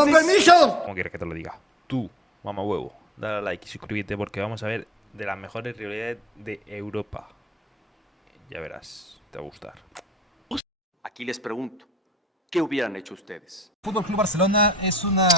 ¡Con permiso! Como quieres que te lo diga. Tú, mamá huevo, dale a like y suscríbete porque vamos a ver de las mejores rivalidades de Europa. Ya verás, te va a gustar. Aquí les pregunto, ¿qué hubieran hecho ustedes? Fútbol Club Barcelona es una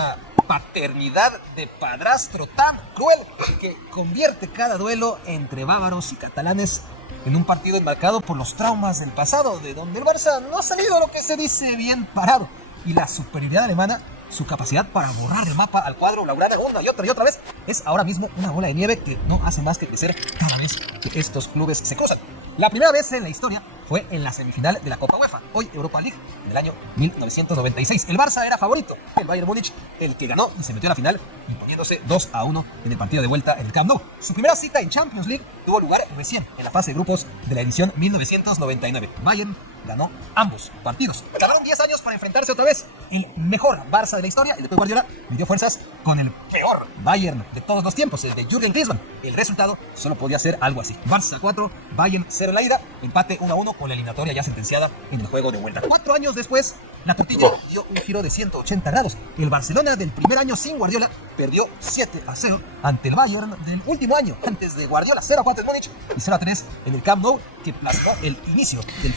paternidad de padrastro tan cruel que convierte cada duelo entre bávaros y catalanes en un partido enmarcado por los traumas del pasado, de donde el Barça no ha salido lo que se dice bien parado, y la superioridad alemana, su capacidad para borrar el mapa al cuadro blaugrana una y otra vez, es ahora mismo una bola de nieve que no hace más que crecer cada vez que estos clubes se cruzan. La primera vez en la historia fue en la semifinal de la Copa UEFA, hoy Europa League, en el año 1996. El Barça era favorito, el Bayern Múnich el que ganó y se metió a la final, imponiéndose 2-1 en el partido de vuelta en el Camp Nou. Su primera cita en Champions League tuvo lugar recién en la fase de grupos de la edición 1999. Bayern ganó ambos partidos. Tardaron 10 años para enfrentarse otra vez. El mejor Barça de la historia, el de Pep Guardiola, midió fuerzas con el peor Bayern de todos los tiempos, el de Jürgen Klinsmann. El resultado solo podía ser algo así: Barça 4, Bayern 0 en la ida, empate 1-1 con la eliminatoria ya sentenciada en el juego de vuelta. 4 años después, la tortilla dio un giro de 180 grados. El Barcelona del primer año sin Guardiola perdió 7-0 ante el Bayern del último año antes de Guardiola, 0-4 en Múnich y 0-3 en el Camp Nou, que plasmó el inicio del...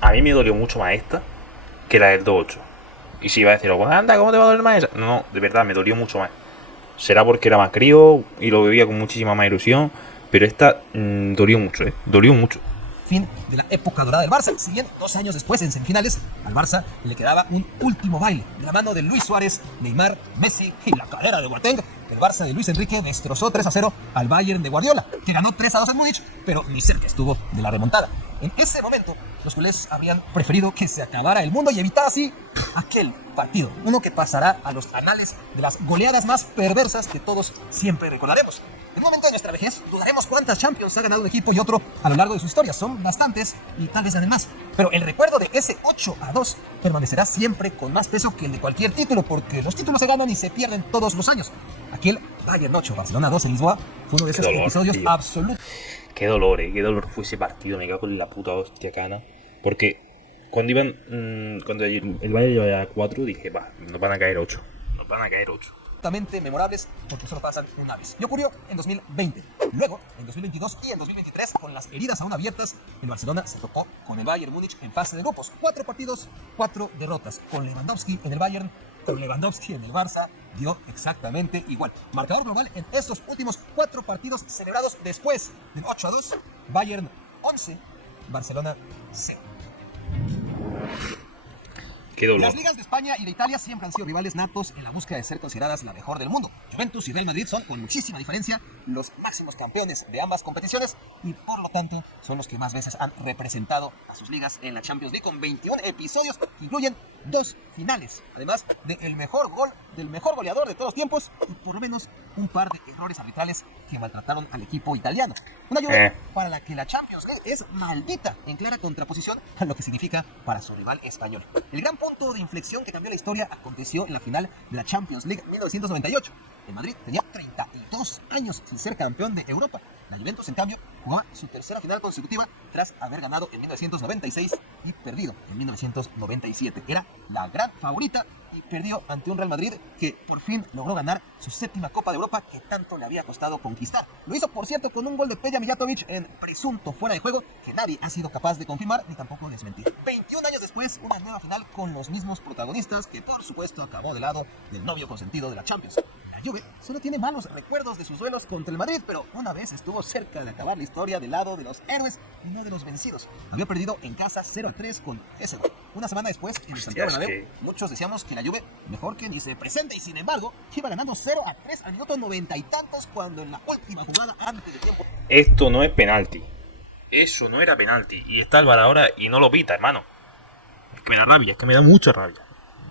A mí me dolió mucho más esta que la del 2-8. Y si iba a decir, oh, anda, ¿cómo te va a doler más esa? No, de verdad, me dolió mucho más. Será porque era más crío y lo bebía con muchísima más ilusión, pero esta dolió mucho, dolió mucho. Fin de la época dorada del Barça. Si bien 2 años después, en semifinales, al Barça le quedaba un último baile de la mano de Luis Suárez, Neymar, Messi y la cadera de Boateng. El Barça de Luis Enrique destrozó 3-0 al Bayern de Guardiola, que ganó 3-2 en Múnich, pero ni cerca estuvo de la remontada. En ese momento, los culés habrían preferido que se acabara el mundo y evitar así aquel partido, uno que pasará a los anales de las goleadas más perversas que todos siempre recordaremos. En un momento de nuestra vejez, dudaremos cuántas Champions ha ganado un equipo y otro a lo largo de su historia. Son bastantes y tal vez ganen más. Pero el recuerdo de ese 8-2 permanecerá siempre con más peso que el de cualquier título, porque los títulos se ganan y se pierden todos los años. Aquel Bayern 8, Barcelona 2 en Lisboa fue uno de esos episodios absolutos. Qué dolor fue ese partido, me cago en la puta hostia cana. Porque cuando cuando el Bayern iba a 4, dije, va, nos van a caer 8. Nos van a caer 8. Absolutamente memorables porque solo pasan una vez. Y ocurrió en 2020. Luego, en 2022 y en 2023, con las heridas aún abiertas, el Barcelona se topó con el Bayern Múnich en fase de grupos. 4 partidos, 4 derrotas. Con Lewandowski en el Bayern, con Lewandowski en el Barça, dio exactamente igual. Marcador global en estos últimos 4 partidos celebrados después del 8-2. Bayern 11, Barcelona 0. Qué dolor. Las ligas de España y de Italia siempre han sido rivales natos en la búsqueda de ser consideradas la mejor del mundo. Juventus y Real Madrid son, con muchísima diferencia, los máximos campeones de ambas competiciones y, por lo tanto, son los que más veces han representado a sus ligas en la Champions League, con 21 episodios que incluyen 2 finales, además del mejor gol del mejor goleador de todos los tiempos y por lo menos un par de errores arbitrales que maltrataron al equipo italiano. Una Juve para la que la Champions League es maldita, en clara contraposición a lo que significa para su rival español. El gran punto de inflexión que cambió la historia aconteció en la final de la Champions League 1998. El Madrid tenía 32 años sin ser campeón de Europa. La Juventus, en cambio, jugaba su tercera final consecutiva tras haber ganado en 1996 y perdido en 1997. Era la gran favorita y perdió ante un Real Madrid que por fin logró ganar su 7ª Copa de Europa que tanto le había costado conquistar. Lo hizo, por cierto, con un gol de Peja Mijatovic en presunto fuera de juego que nadie ha sido capaz de confirmar ni tampoco desmentir. 21 años después, una nueva final con los mismos protagonistas que, por supuesto, acabó del lado del novio consentido de la Champions. La Juve solo tiene malos recuerdos de sus duelos contra el Madrid, pero una vez estuvo cerca de acabar la historia del lado de los héroes y no de los vencidos. Había perdido en casa 0-3 con ese. Una semana después, en el Santiago Bernabéu, muchos decíamos que la Juve mejor que ni se presente y sin embargo iba ganando 0-3 al minuto 90 y tantos cuando en la última jugada antes de tiempo. Esto no es penalti. Eso no era penalti. Y está el VAR ahora y no lo pita, hermano. Es que me da rabia, es que me da mucha rabia.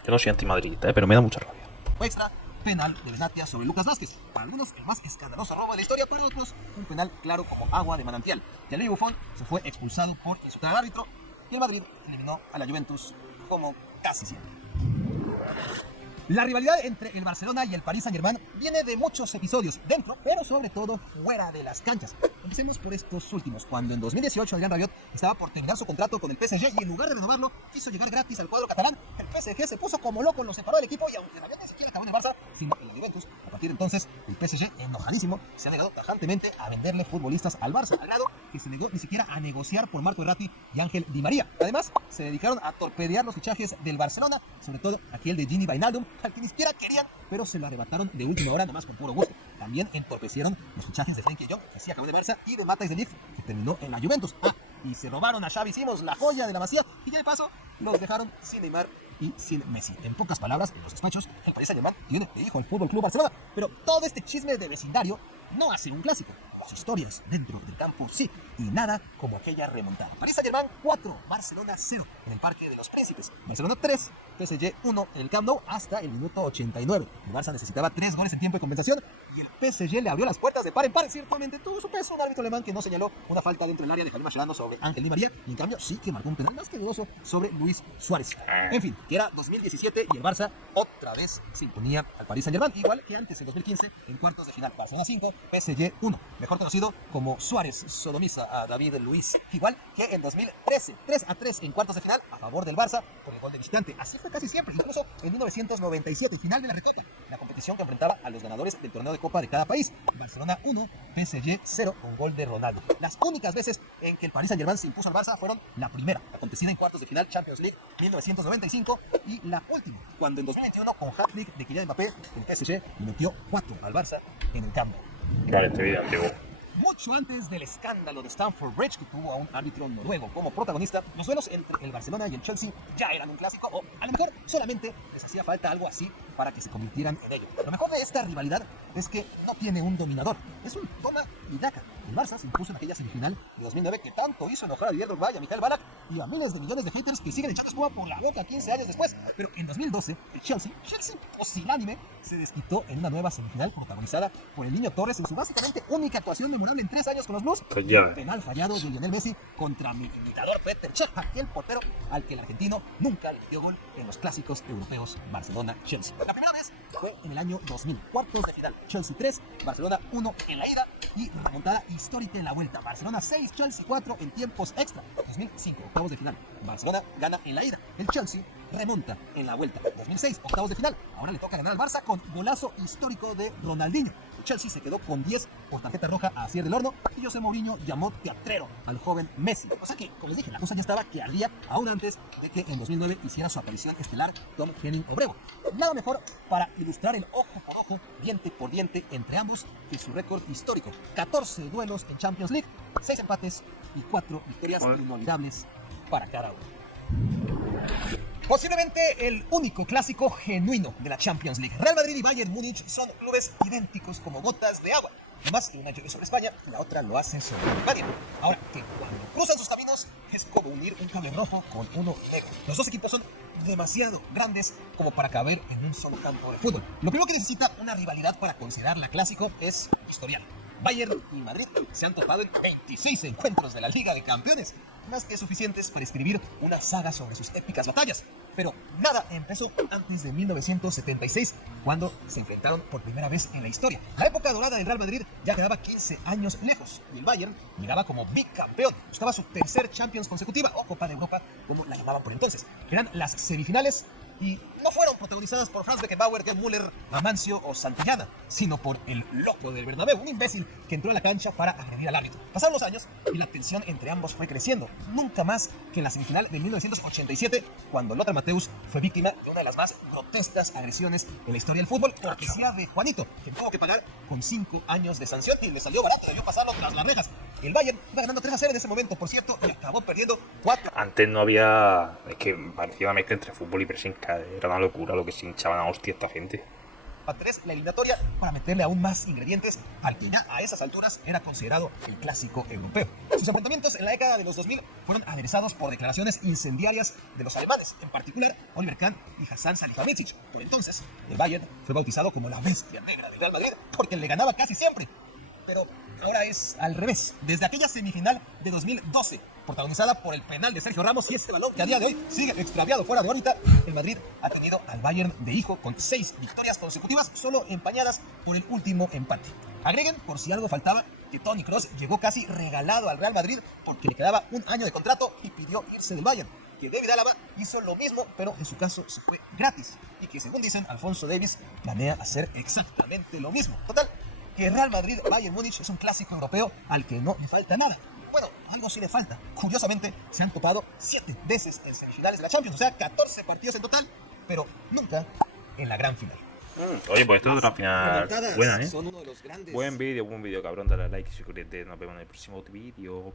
Yo no soy antimadridista, pero me da mucha rabia. Extra penal de Benatia sobre Lucas Vázquez. Para algunos el más escandaloso robo de la historia, para otros un penal claro como agua de manantial. Gianluigi Buffon se fue expulsado por insultar al árbitro y el Madrid eliminó a la Juventus como casi siempre. La rivalidad entre el Barcelona y el Paris Saint-Germain viene de muchos episodios dentro, pero sobre todo fuera de las canchas. Empecemos por estos últimos, cuando en 2018 Adrián Rabiot estaba por terminar su contrato con el PSG y en lugar de renovarlo, quiso llegar gratis al cuadro catalán, pero el PSG se puso como loco, lo separó del equipo y aunque David ni siquiera acabó en el Barça, sino en la Juventus, a partir de entonces el PSG, enojadísimo, se ha negado tajantemente a venderle futbolistas al Barça, al grado que se negó ni siquiera a negociar por Marco Verratti y Ángel Di María. Además, se dedicaron a torpedear los fichajes del Barcelona, sobre todo aquel de Gini Wijnaldum, al que ni siquiera querían, pero se lo arrebataron de última hora nomás por puro gusto. También entorpecieron los fichajes de Frenkie de Jong, que sí acabó de Barça, y de Matthijs de Ligt, que terminó en la Juventus. Y se robaron a Xavi Simons, la joya de la Masía, y ya de paso los dejaron sin Neymar y sin Messi. En pocas palabras, en los despachos, el Paris Saint-Germain tiene de hijo el Fútbol Club Barcelona. Pero todo este chisme de vecindario no hace un clásico. Las historias dentro del campo sí, y nada como aquella remontada. Paris Saint-Germain 4, Barcelona 0 en el Parque de los Príncipes. Barcelona 3, PSG 1 en el Camp Nou hasta el minuto 89. El Barça necesitaba 3 goles en tiempo de compensación y el PSG le abrió las puertas de par en par. Ciertamente tuvo su peso un árbitro alemán que no señaló una falta dentro del área de Javier Mascherano sobre Ángel Di María, y en cambio sí que marcó un penal más que dudoso sobre Luis Suárez. En fin, que era 2017 y el Barça otra vez se imponía al Paris Saint-Germain, igual que antes en 2015 en cuartos de final. Barcelona 5, PSG 1, mejor conocido como Suárez sodomiza a David Luiz, igual que en 2013, 3-3 en cuartos de final a favor del Barça por el gol de visitante. Así fue casi siempre, incluso en 1997, final de la Recopa, la competición que enfrentaba a los ganadores del torneo de Copa de cada país. Barcelona 1, PSG 0, con gol de Ronaldo. Las únicas veces en que el Paris Saint-Germain se impuso al Barça fueron la primera, acontecida en cuartos de final Champions League 1995, y la última, cuando en 2021 con hat-trick de Kylian Mbappé, el PSG le metió 4 al Barça en el campo. Vale, este vídeo antiguo. Mucho antes del escándalo de Stamford Bridge, que tuvo a un árbitro noruego como protagonista, los duelos entre el Barcelona y el Chelsea ya eran un clásico, o a lo mejor solamente les hacía falta algo así para que se convirtieran en ello. Lo mejor de esta rivalidad es que no tiene un dominador, es un toma y daca. El Barça se impuso en aquella semifinal de 2009 que tanto hizo enojar a Didier Drogba y a Michael Ballack y a miles de millones de haters que siguen echando espuma por la boca 15 años después. Pero en 2012, el Chelsea pusilánime, se desquitó en una nueva semifinal protagonizada por el Niño Torres en su básicamente única actuación memorable en 3 años con los Blues. Pues ya. El penal fallado de Lionel Messi contra mi imitador Petr Cech, aquel portero al que el argentino nunca le dio gol en los clásicos europeos Barcelona-Chelsea. La primera vez fue en el año 2000, cuartos de final. Chelsea 3, Barcelona 1 en la ida y remontada histórica en la vuelta. Barcelona 6, Chelsea 4 en tiempos extra. 2005, octavos de final. Barcelona gana en la ida. El Chelsea remonta en la vuelta. 2006, octavos de final. Ahora le toca ganar al Barça con golazo histórico de Ronaldinho. El Chelsea se quedó con 10 por tarjeta roja a Asier del Horno y José Mourinho llamó teatrero al joven Messi. O sea que, como les dije, la cosa ya estaba que ardía aún antes de que en 2009 hiciera su aparición estelar Tom Henning Obrego. Nada mejor para ilustrar el ojo por ojo, diente por diente entre ambos que su récord histórico. 14 duelos en Champions League, 6 empates y 4 victorias inolvidables para cada uno. Posiblemente el único clásico genuino de la Champions League. Real Madrid y Bayern Múnich son clubes idénticos como gotas de agua. Además, una llueve sobre España y la otra lo hace sobre Alemania. Ahora, que cuando cruzan sus caminos es como unir un cable rojo con uno negro. Los dos equipos son demasiado grandes como para caber en un solo campo de fútbol. Lo primero que necesita una rivalidad para considerarla clásico es historial. Bayern y Madrid se han topado en 26 encuentros de la Liga de Campeones, más que suficientes para escribir una saga sobre sus épicas batallas. Pero nada empezó antes de 1976, cuando se enfrentaron por primera vez en la historia. La época dorada del Real Madrid ya quedaba 15 años lejos, y el Bayern llegaba como bicampeón. Buscaba su tercer Champions consecutiva, o Copa de Europa, como la llamaban por entonces. Eran las semifinales, y no fueron protagonizadas por Franz Beckenbauer, Gerd Müller, Amancio o Santillana, sino por el loco del Bernabéu, un imbécil que entró a la cancha para agredir al árbitro. Pasaron los años y la tensión entre ambos fue creciendo, nunca más que en la semifinal de 1987, cuando Lothar Matthäus fue víctima de una de las más grotescas agresiones en la historia del fútbol, cortesía de Juanito, que tuvo que pagar con 5 años de sanción y le salió barato, debió pasarlo tras las rejas. El Bayern iba ganando 3-0 en ese momento, por cierto, y acabó perdiendo 4. Antes no había. Es que parecía una mezcla entre fútbol y pressing. Era una locura lo que se hinchaban a hostia esta gente. A 3 la eliminatoria para meterle aún más ingredientes al que ya a esas alturas era considerado el clásico europeo. Sus enfrentamientos en la década de los 2000 fueron aderezados por declaraciones incendiarias de los alemanes, en particular Oliver Kahn y Hasan Salihamidzic. Por entonces, el Bayern fue bautizado como la bestia negra del Real Madrid porque le ganaba casi siempre. Pero ahora es al revés. Desde aquella semifinal de 2012, protagonizada por el penal de Sergio Ramos y ese balón que a día de hoy sigue extraviado fuera de órbita, el Madrid ha tenido al Bayern de hijo con 6 victorias consecutivas, solo empañadas por el último empate. Agreguen, por si algo faltaba, que Toni Kroos llegó casi regalado al Real Madrid porque le quedaba un año de contrato y pidió irse del Bayern. que David Álava hizo lo mismo, pero en su caso se fue gratis. Y que según dicen, Alfonso Davies planea hacer exactamente lo mismo. Total, que Real Madrid-Bayern Múnich es un clásico europeo al que no le falta nada. Bueno, algo sí le falta. Curiosamente, se han topado 7 veces en semifinales de la Champions, o sea, 14 partidos en total, pero nunca en la gran final. Oye, pues esto es otra final Remontadas buena, ¿eh? son uno de los grandes... Buen vídeo, cabrón. Dale a like si quieres. Nos vemos en el próximo vídeo.